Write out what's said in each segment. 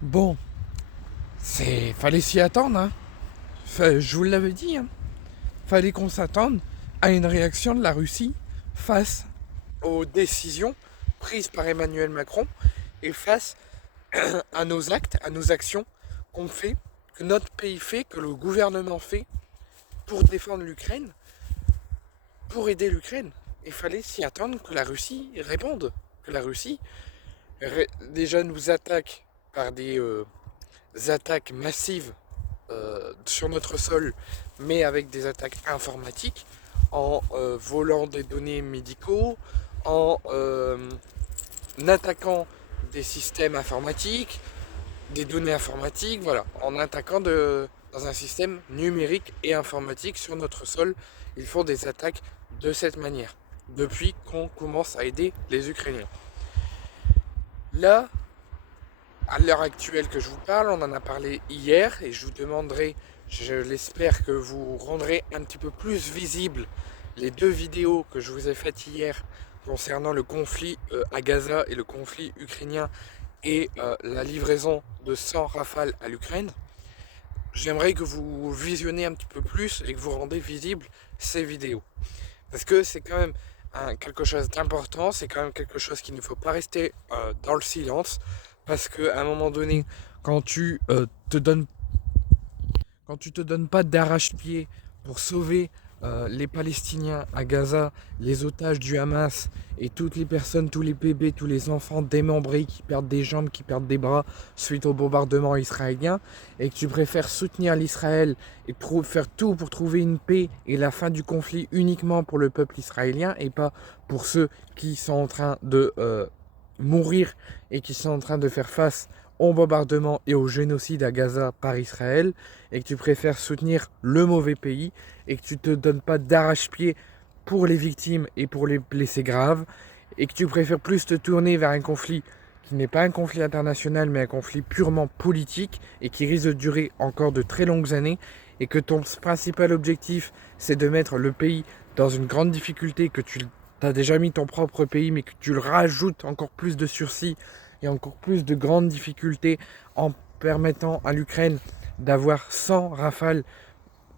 Bon, fallait s'y attendre, hein. Je vous l'avais dit, hein. Fallait qu'on s'attende à une réaction de la Russie face aux décisions prises par Emmanuel Macron et face à nos actes, à nos actions qu'on fait, que notre pays fait, que le gouvernement fait pour défendre l'Ukraine, pour aider l'Ukraine. Il fallait s'y attendre que la Russie réponde, que la Russie déjà nous attaque par des attaques massives sur notre sol, mais avec des attaques informatiques, en volant des données médicaux, en attaquant des systèmes informatiques, des données informatiques, voilà, en attaquant dans un système numérique et informatique sur notre sol. Ils font des attaques de cette manière, depuis qu'on commence à aider les Ukrainiens. Là, à l'heure actuelle que je vous parle, on en a parlé hier et je vous demanderai, je l'espère que vous rendrez un petit peu plus visible les deux vidéos que je vous ai faites hier concernant le conflit à Gaza et le conflit ukrainien et la livraison de 100 rafales à l'Ukraine. J'aimerais que vous visionnez un petit peu plus et que vous rendez visible ces vidéos. Parce que c'est quand même quelque chose d'important, c'est quand même quelque chose qu'il ne faut pas rester dans le silence. Parce qu'à un moment donné, quand tu te donnes quand tu te donnes pas d'arrache-pied pour sauver les Palestiniens à Gaza, les otages du Hamas et toutes les personnes, tous les bébés, tous les enfants démembrés qui perdent des jambes, qui perdent des bras suite au bombardement israélien, et que tu préfères soutenir l'Israël et faire tout pour trouver une paix et la fin du conflit uniquement pour le peuple israélien et pas pour ceux qui sont en train de mourir et qui sont en train de faire face au bombardement et au génocide à Gaza par Israël, et que tu préfères soutenir le mauvais pays et que tu ne te donnes pas d'arrache-pied pour les victimes et pour les blessés graves, et que tu préfères plus te tourner vers un conflit qui n'est pas un conflit international mais un conflit purement politique et qui risque de durer encore de très longues années, et que ton principal objectif c'est de mettre le pays dans une grande difficulté, que tu as déjà mis ton propre pays mais que tu le rajoutes encore plus de sursis et encore plus de grandes difficultés en permettant à l'Ukraine d'avoir 100 rafales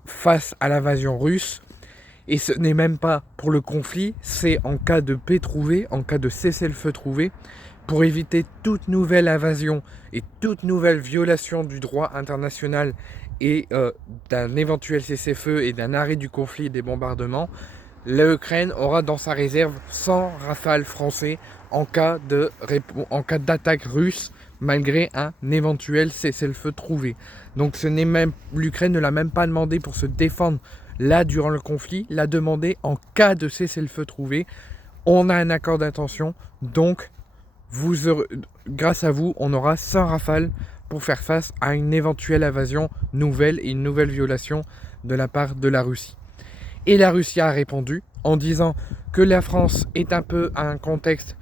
face à l'invasion russe. Et ce n'est même pas pour le conflit, c'est en cas de paix trouvée, en cas de cessez-le-feu trouvé, pour éviter toute nouvelle invasion et toute nouvelle violation du droit international et d'un éventuel cessez-le-feu et d'un arrêt du conflit et des bombardements. L'Ukraine aura dans sa réserve 100 rafales français en cas d'attaque russe, malgré un éventuel cessez-le-feu trouvé. Donc l'Ukraine ne l'a même pas demandé pour se défendre là durant le conflit, l'a demandé en cas de cessez-le-feu trouvé. On a un accord d'intention, donc grâce à vous, on aura 100 rafales pour faire face à une éventuelle invasion nouvelle et une nouvelle violation de la part de la Russie. Et la Russie a répondu en disant que la France est un peu à un contexte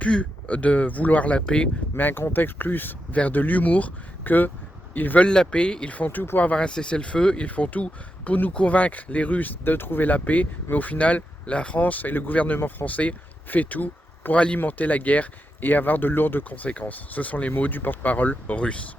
plus de vouloir la paix, mais un contexte plus vers de l'humour, qu'ils veulent la paix, ils font tout pour avoir un cessez-le-feu, ils font tout pour nous convaincre, les Russes, de trouver la paix, mais au final, la France et le gouvernement français fait tout pour alimenter la guerre et avoir de lourdes conséquences. Ce sont les mots du porte-parole russe.